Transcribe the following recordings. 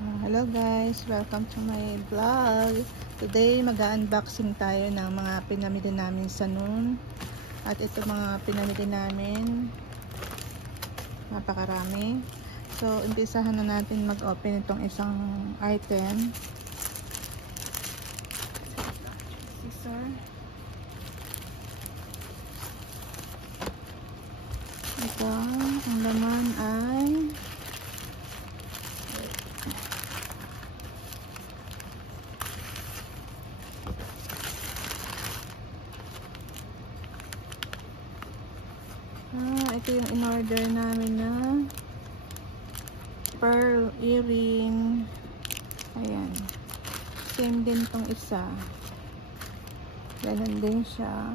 Hello guys, welcome to my vlog. Today mag-unboxing tayo ng mga pinamili namin sa noon. At ito mga pinamili namin, napakarami. So umpisahan na natin mag-open itong isang item. Scissor. Ito, ang laman ay ito yung in-order namin na pearl earring. Ayan. Same din tong isa. Ganun din siya.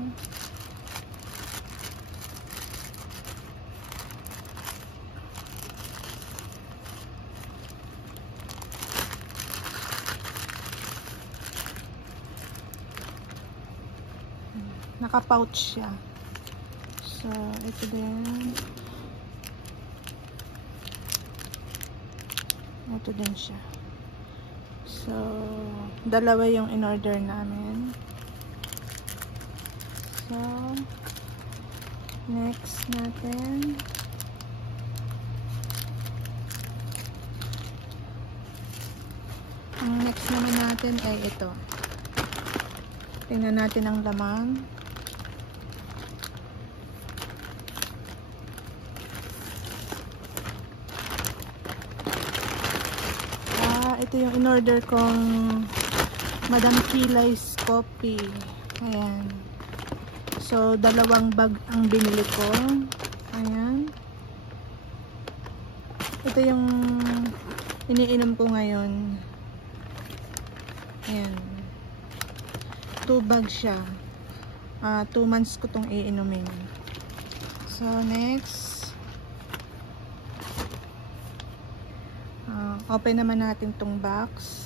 Naka-pouch siya. So, ito din. Ito din siya. So, dalawa yung in-order namin. So, next natin. Ang next naman natin ay ito. Tingnan natin ang laman. Ito yung in-order kong Madam Killay's coffee. Ayan. So, dalawang bag ang binili ko. Ayan. Ito yung iniinom ko ngayon. Ayan. 2 bags siya. 2 months ko tong iinumin. So, next. Open naman natin tong box.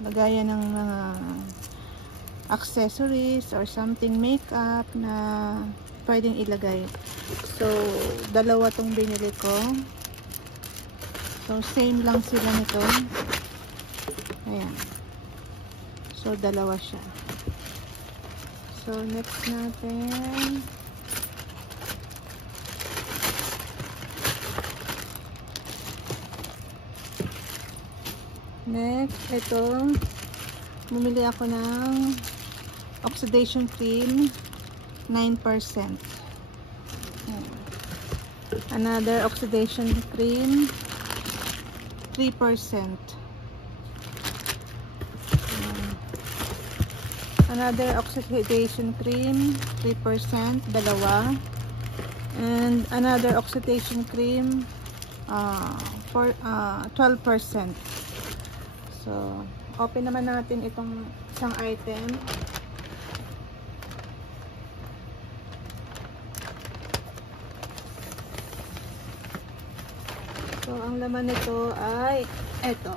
Lagayan ng mga accessories or something, makeup na pwedeng ilagay. So, dalawa tong binili ko. So, same lang sila nito. Ayan. So, dalawa siya. So, next natin. Next, ito, bumili ako ng oxidation cream, 9%. Another oxidation cream, 3%. Another oxidation cream, 3%, dalawa. And another oxidation cream, 12%. So, open naman natin itong isang item. So, ang laman nito ay ito.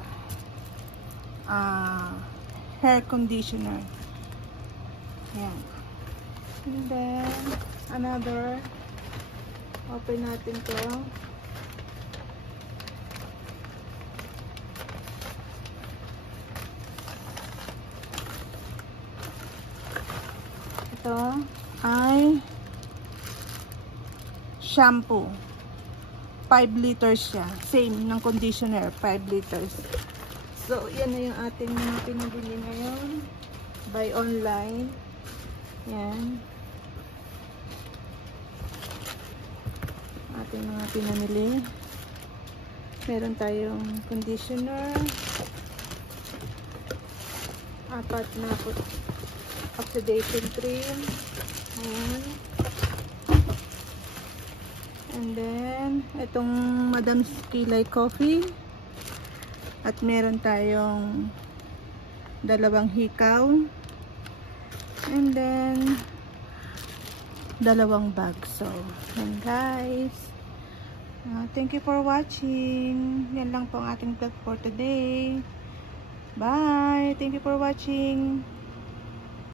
Hair conditioner. Ayan. And then, another. Open natin to. Ito ay shampoo. 5 liters siya. Same ng conditioner, 5 liters. So, yan na yung ating mga pinabili ngayon. Buy online. Yan. Ating mga pinamili. Meron tayong conditioner. 4 na oxidation cream. Ayan. And then, itong Madam Killay's coffee. At meron tayong dalawang hikaw, and then dalawang bag. So, yan guys. Thank you for watching. Yan lang po ang ating vlog for today. Bye! Thank you for watching.